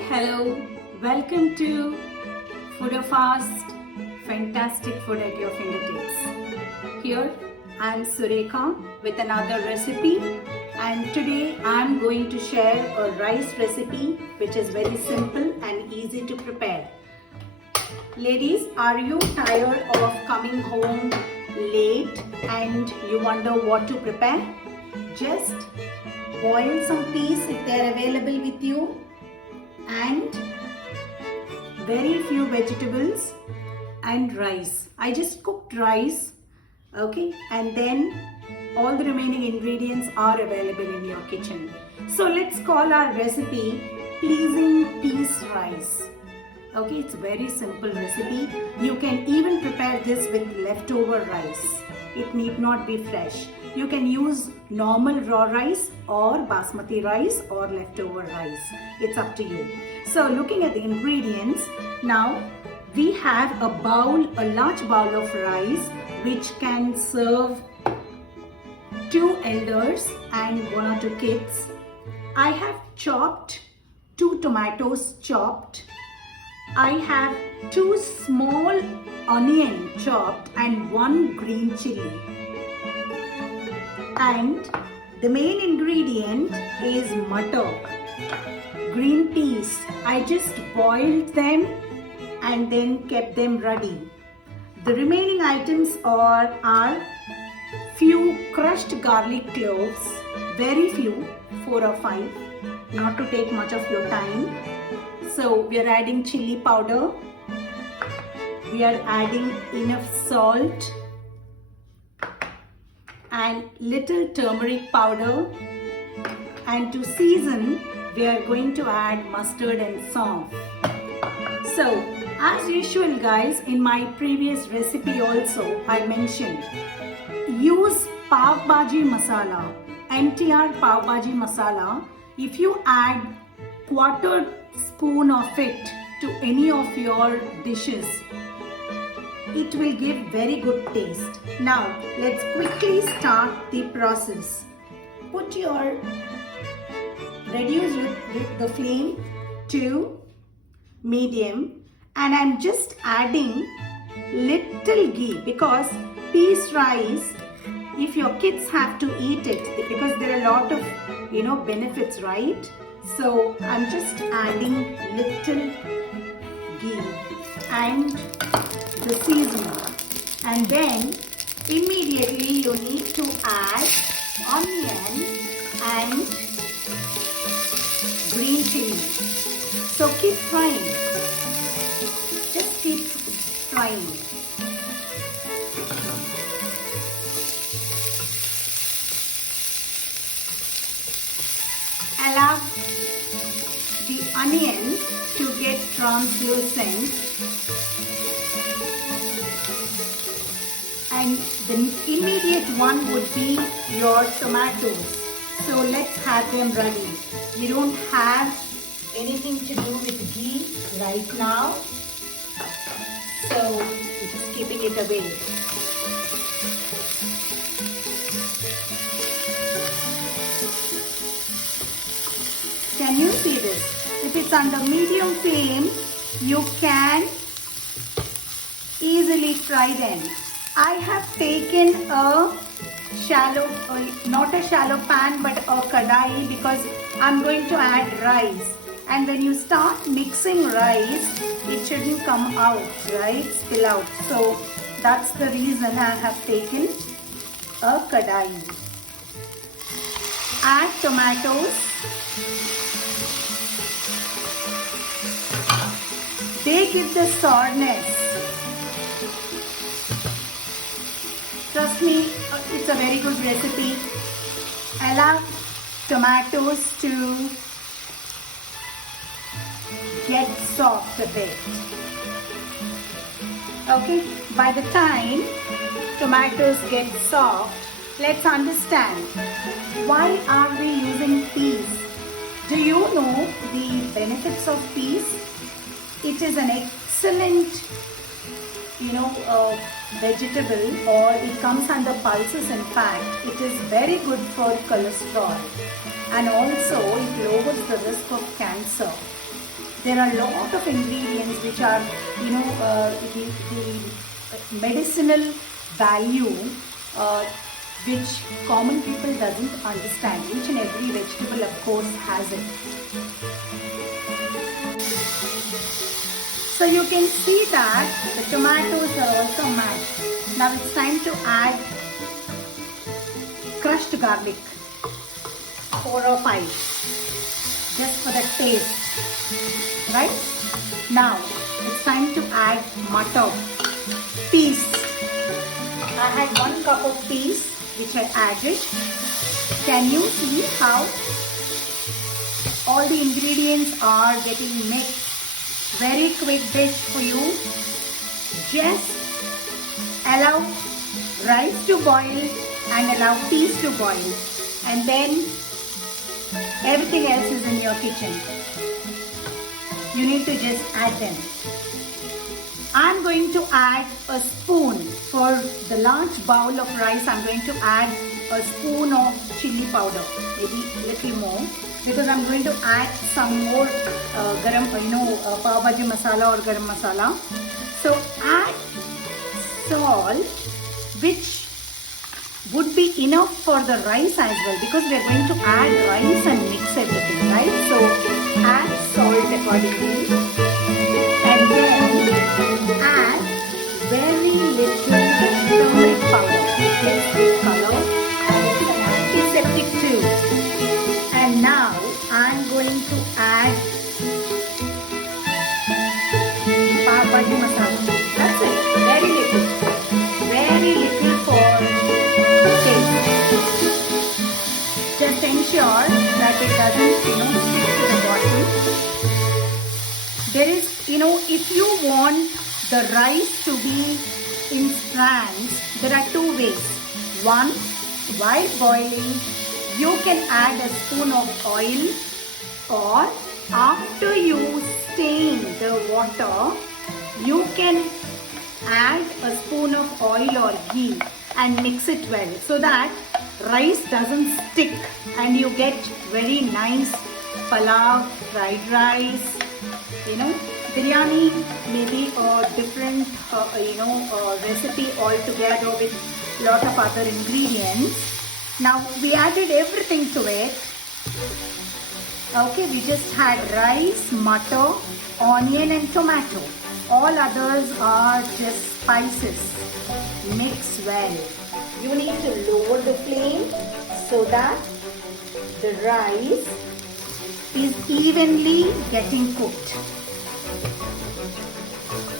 hello, welcome to Food or Fast, fantastic food at your fingertips. Here I am Surekha with another recipe, and today I am going to share a rice recipe which is very simple and easy to prepare. Ladies, are you tired of coming home late and you wonder what to prepare? Just boil some peas if they are available with you, and very few vegetables and rice. I just cooked rice, okay, and then all the remaining ingredients are available in your kitchen. So let's call our recipe pleasing peas rice. Okay, it's a very simple recipe. You can even prepare this with leftover rice. It need not be fresh. You can use normal raw rice or basmati rice or leftover rice. It's up to you. So looking at the ingredients, now we have a large bowl of rice which can serve 2 elders and 1 or 2 kids. I have chopped 2 tomatoes chopped. I have 2 small onion chopped and 1 green chili. And the main ingredient is matar, green peas. I just boiled them and then kept them ready. The remaining items are few crushed garlic cloves, very few, 4 or 5, not to take much of your time. So we are adding chili powder, we are adding enough salt and little turmeric powder, and to season we are going to add mustard and saunf. So as usual guys, in my previous recipe also I mentioned, use pav bhaji masala, MTR pav bhaji masala. If you add quarter spoon of it to any of your dishes, it will give very good taste. Now let's quickly start the process. Reduce the flame to medium, and I'm just adding little ghee because peas rice, if your kids have to eat it, because there are a lot of benefits, right? So I'm just adding little ghee and the seasoning, and then immediately you need to add onion and green chili. So keep frying, just keep frying. Allow the onion to get translucent, and the immediate one would be your tomatoes. So let's have them ready. We don't have anything to do with ghee right now, so we're just keeping it away. Can you see this? If it's under medium flame, you can easily fry them. I have taken a shallow, not a shallow pan, but a kadai, because I'm going to add rice. And when you start mixing rice, it shouldn't come out, right? Spill out. So that's the reason I have taken a kadai. Add tomatoes. They give the sourness. Trust me, it's a very good recipe. Allow tomatoes to get soft a bit. Okay, by the time tomatoes get soft, let's understand why are we using peas. Do you know the benefits of peas? It is an excellent vegetable, or it comes under pulses. In fact, it is very good for cholesterol, and also it lowers the risk of cancer. there are a lot of ingredients which are, the medicinal value which common people doesn't understand. Each and every vegetable, of course, has it. So you can see that the tomatoes are also mashed. Now it's time to add crushed garlic, 4 or 5, just for the taste, right? Now it's time to add mutton, peas. I had 1 cup of peas which I added. Can you see how all the ingredients are getting mixed? Very quick dish for you. Just allow rice to boil and allow peas to boil, and then everything else is in your kitchen. You need to just add them. I'm going to add a spoon. For the large bowl of rice, I'm going to add a spoon of chili powder, maybe a little more, because I'm going to add some more pav bhaji masala or garam masala. So add salt, which would be enough for the rice as well, because we are going to add rice and mix everything, right? So add salt accordingly, and then add very little turmeric powder. It gives good color and it's an antiseptic too. And now I'm going to add pav bhaji masala. That's it. Very little for taste. Just ensure that it doesn't, stick to the bottom. There is, if you want the rice to be in strands, there are 2 ways. One, while boiling, you can add a spoon of oil, or after you stain the water, you can add a spoon of oil or ghee and mix it well, so that rice doesn't stick and you get very nice palav, fried rice, biryani, maybe a different recipe altogether with lot of other ingredients. Now we added everything to it. Okay, we just had rice, mutton, onion and tomato. All others are just spices. Mix well. You need to lower the flame so that the rice is evenly getting cooked.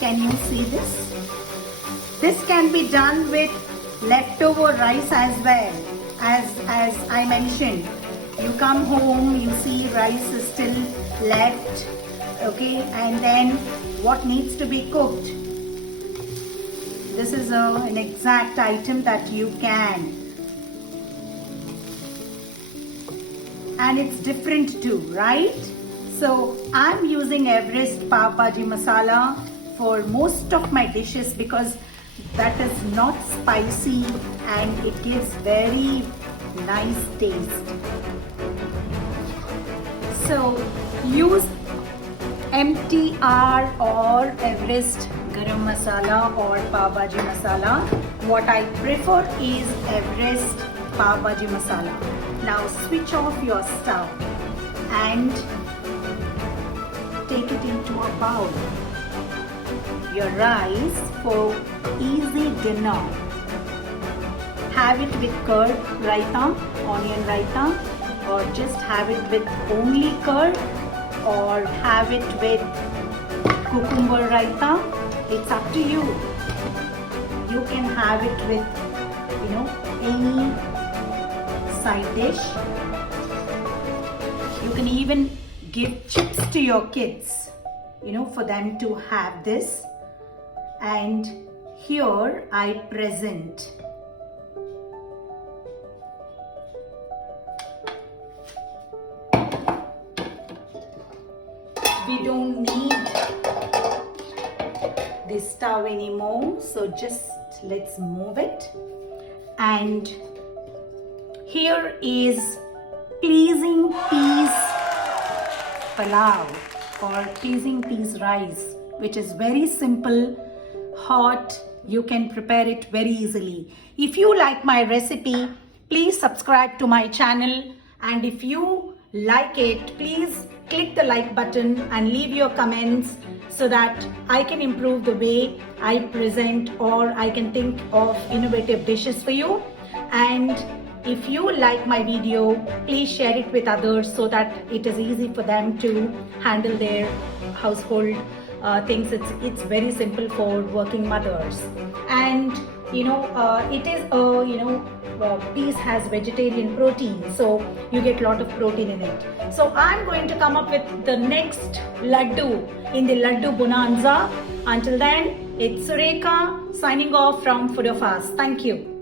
Can you see this? This can be done with leftover rice as well. As I mentioned, you come home, you see rice is still left, okay, and then what needs to be cooked? This is an exact item that you can. And it's different too, right? So I'm using Everest Pav Bhaji Masala for most of my dishes because that is not spicy and it gives very nice taste. So use MTR or Everest Garam Masala or Pav Bhaji Masala. What I prefer is Everest Pav Bhaji Masala. Now switch off your stove and take it into a bowl. Your rice for easy dinner. Have it with curd raita, onion raita, or just have it with only curd, or have it with cucumber raita. It's up to you. You can have it with, any side dish. You can even give chips to your kids, for them to have this. And here I present we don't need this stove anymore, so just let's move it. And here is pleasing peas palav. or teasing peas rice, which is very simple, hot. You can prepare it very easily. If you like my recipe, please subscribe to my channel, and if you like it, please click the like button and leave your comments so that I can improve the way I present, or I can think of innovative dishes for you. And if you like my video, please share it with others so that it is easy for them to handle their household things. It's very simple for working mothers. And it is peas has vegetarian protein, so you get a lot of protein in it. So I'm going to come up with the next laddu in the laddu bonanza. Until then, it's Surekha signing off from Food of Us. Thank you.